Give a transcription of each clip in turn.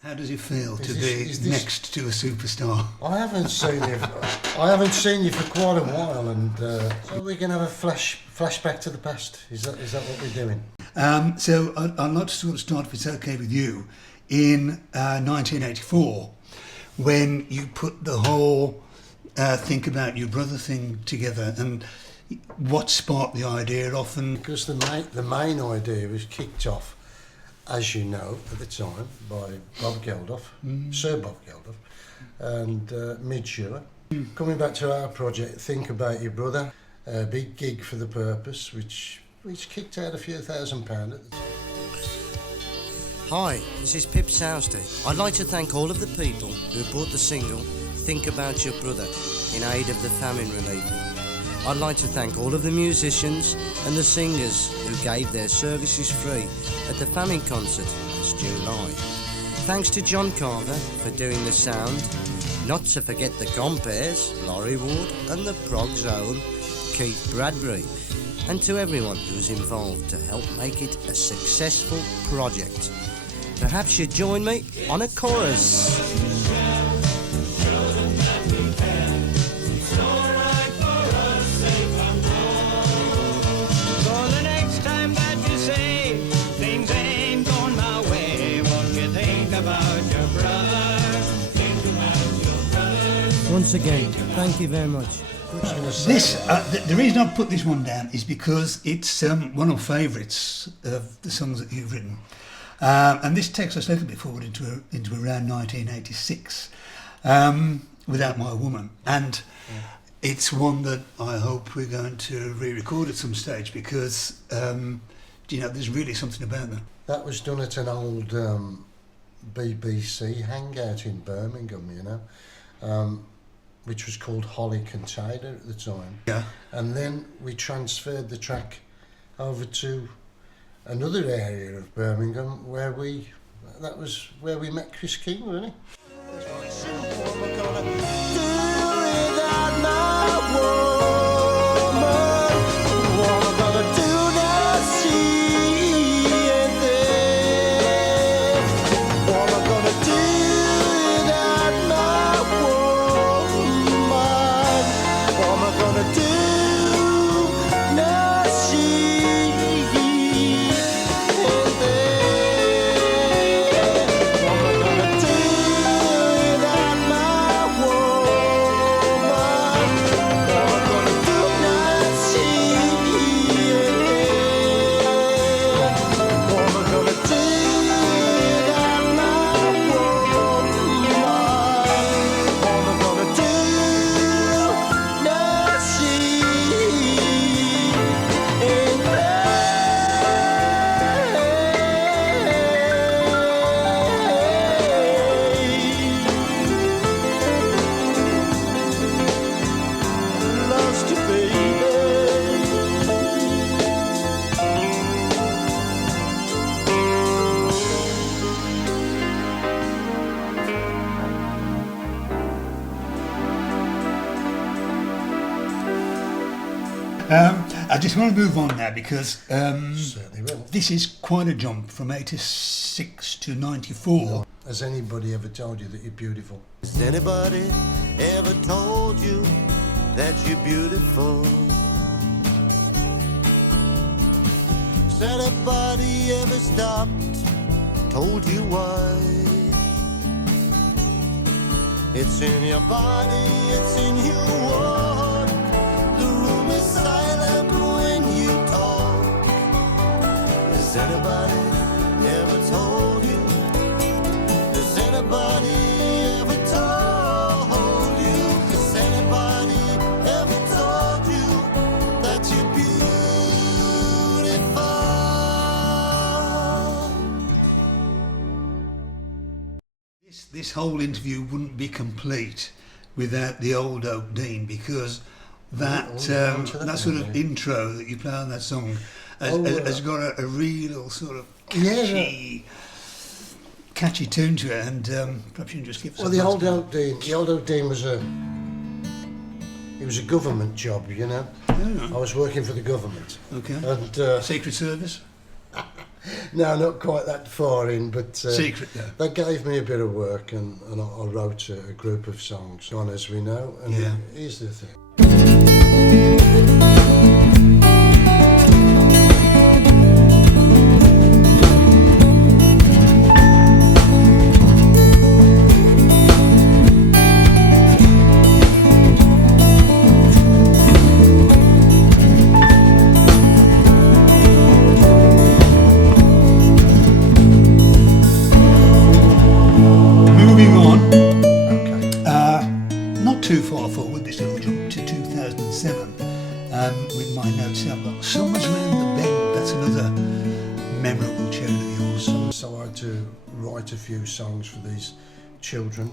How does it feel to be next to a superstar? I haven't seen you for quite a while, and so we're going to have a flashback to the past. Is that what we're doing? So I'd like to sort of start, if it's okay with you, in 1984, when you put the whole Think About Your Brother thing together, and what sparked the idea off? And because the main idea was kicked off, as you know, at the time, by Bob Geldof, Sir Bob Geldof, and Mid Schuller. Coming back to our project, Think About Your Brother, a big gig for the purpose, which kicked out a few £1,000 at the time. Hi, this is Pip Souster. I'd like to thank all of the people who brought the single Think About Your Brother in aid of the famine relief. I'd like to thank all of the musicians and the singers who gave their services free at the Famine concert last July. Thanks to John Carver for doing the sound, not to forget the compères, Laurie Ward, and the Prog's own Keith Bradbury, and to everyone who's involved to help make it a successful project. Perhaps you'd join me on a chorus. Once again, thank you very much. The reason I've put this one down is because it's one of my favourites of the songs that you've written, and this takes us a little bit forward into around 1986, Without My Woman, and it's one that I hope we're going to re-record at some stage, because there's really something about that. That was done at an old BBC hangout in Birmingham, which was called Holly Container at the time. Yeah. And then we transferred the track over to another area of Birmingham that was where we met Chris King, wasn't it? I just want to move on now, because Certainly will. this is quite a jump from 86 to 94. Has anybody ever told you that you're beautiful? Has anybody ever told you that you're beautiful? Has anybody ever stopped, told you why? It's in your body, it's in your walk. The room is silent when you talk. Has anybody ever told you? Has anybody ever told you? Has anybody ever told you that you're beautiful? This whole interview wouldn't be complete without the old Oak Dean, because that sort of intro that you play on that song has got a real sort of catchy tune to it, and perhaps you can just give us. Well, the old Oak Dean was a government job, you know. Yeah. I was working for the government. Okay. And Secret Service. No, not quite that far in, but Secret though. they gave me a bit of work, and I wrote a group of songs, Gone As We Know, and Yeah. here's the thing. Moving on, Okay. not too far forward, this little jump to 2007. With my notes here, I've got Summers Round the Bend. That's another memorable tune of yours. So I had to write a few songs for these children,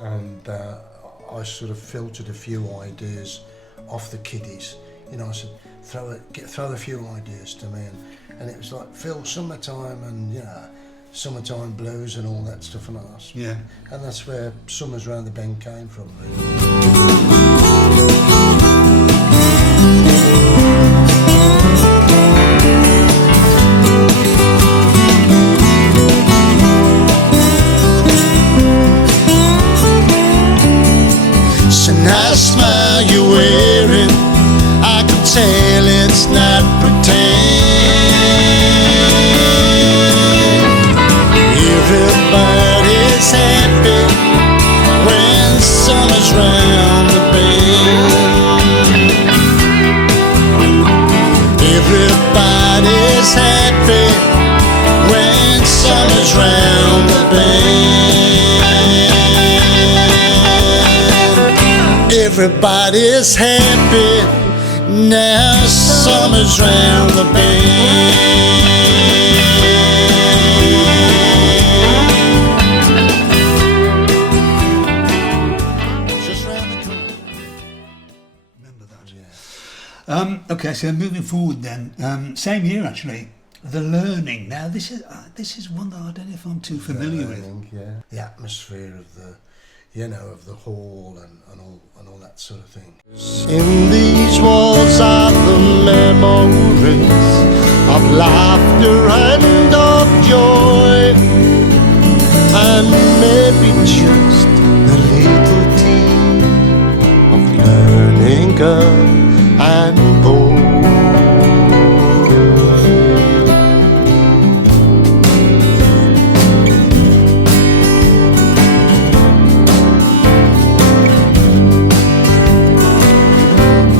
and I sort of filtered a few ideas off the kiddies. You know, I said, throw a few ideas to me, and it was like, Phil, summertime, and, you know, summertime blues and all that stuff, and that's, Yeah. and that's where Summers Round the Bend came from, really. It's a nice smile you're wearing, I can tell it's not pretend. Everybody's happy when summer's round the bend. Everybody's happy when summer's round the bend. Everybody's happy now, summer's round the bend. Just round the corner. Remember that. Okay, so moving forward then, same year actually, The Learning. Now this is one that I don't know if I'm too familiar with. Yeah. The atmosphere of the, you know, of the hall and all that sort of thing. In these walls are the memories of laughter and of joy, and maybe just a little tea of learning, girl and boy.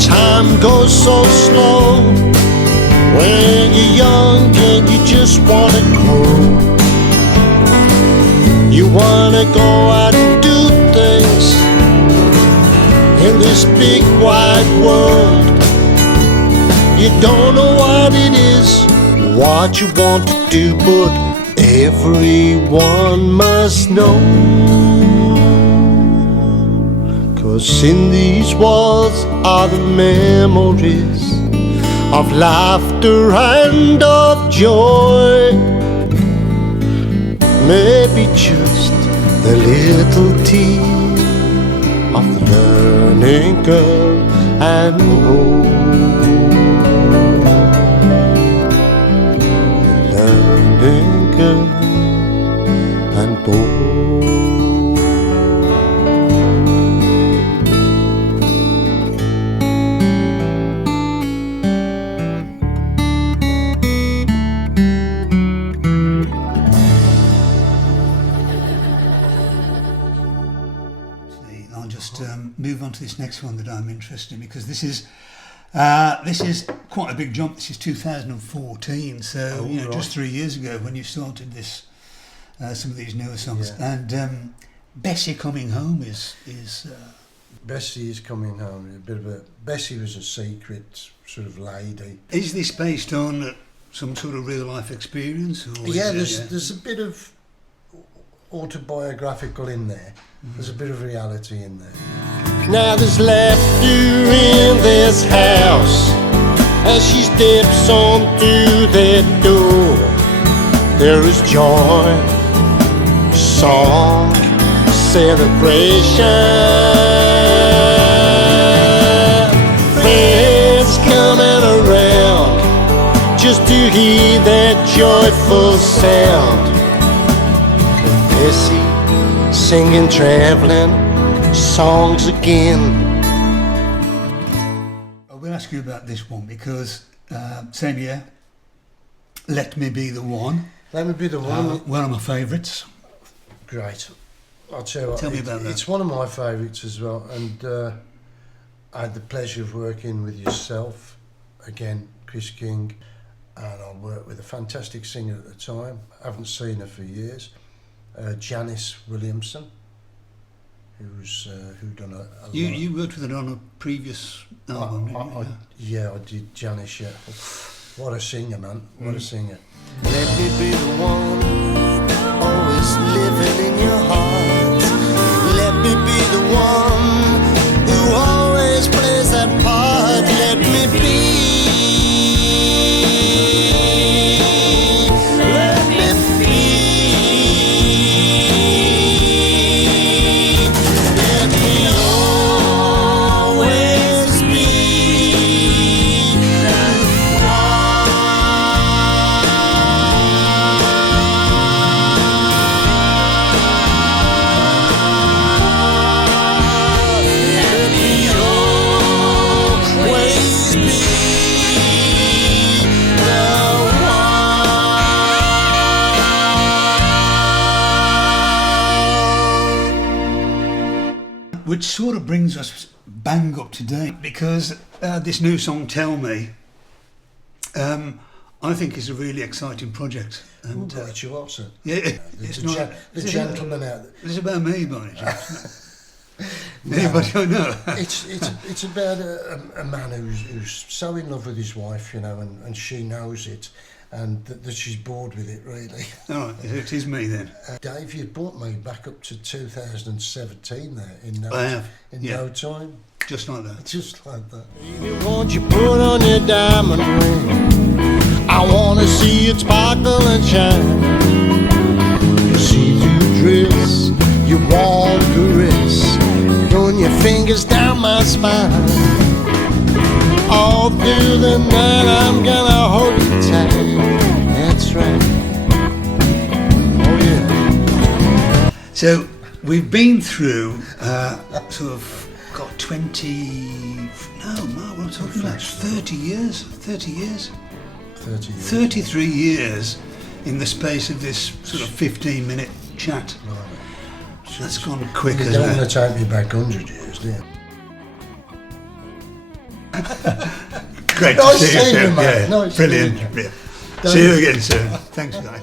Time goes so slow when you're young and you just wanna grow. You wanna go out and do things in this big wide world. You don't know what it is, what you want to do, but everyone must know. 'Cause in these walls are the memories of laughter and of joy. Maybe just the little tea of the learning girl and boy. The learning girl and boy. I'll just move on to this next one that I'm interested in, because this is quite a big jump. This is 2014, so you know, right. just 3 years ago when you started this, some of these newer songs. Yeah. And Bessie Coming Home is Bessie is coming home. Bessie was a secret sort of lady. is this based on some sort of real life experience? Or Yeah, is it, there's a bit of autobiographical in there. There's a bit of reality in there. Now there's laughter in this house as she steps onto that door. There is joy, song, celebration. Friends coming around just to hear that joyful sound. Bessie singing traveling songs again. I will ask you about this one because same year, Let Me Be the One. Let Me Be the One. One of my favourites. Great. I'll tell you what, Tell me about that. It's one of my favourites as well, and I had the pleasure of working with yourself, again, Chris King, and I worked with a fantastic singer at the time. I haven't seen her for years, Janice Williamson, who done a lot. You worked with her on a previous album, didn't you? Yeah, I did Janice, yeah. What a singer, man. What a singer. Let me be the one always living in your heart. Let me be the one who always plays that part. Let me be. Let me be. Let me always be that which sort of brings us bang up to date because this new song, Tell Me, I think is a really exciting project. And Right, you also. yeah, it's not The gentleman out there. It's about me, by any chance. Anybody I know. It's about a man who's so in love with his wife, you know, and she knows it, and that she's bored with it, really. All right, it is me then. Dave, you brought me back up to 2017 there in I have, yeah. no time, Just like that. just like that. Won't you put on your diamond ring? I wanna see it sparkle and shine. Your see-through dress, your warm caress, run your fingers down my spine. All through the night I'm gonna hold you tight. That's right. Oh yeah. So we've been through sort of got 20. No, Mark, what am I talking about? 30 years. 30 years. 30 years. 33 years in the space of this sort of 15-minute chat. That's gone quick, You hasn't don't want it? to take me back 100 years, do you? Great Nice to see you, seeing you, Tim. mate. Yeah, Nice brilliant. seeing you. Yeah. See you again soon. Thanks, guys.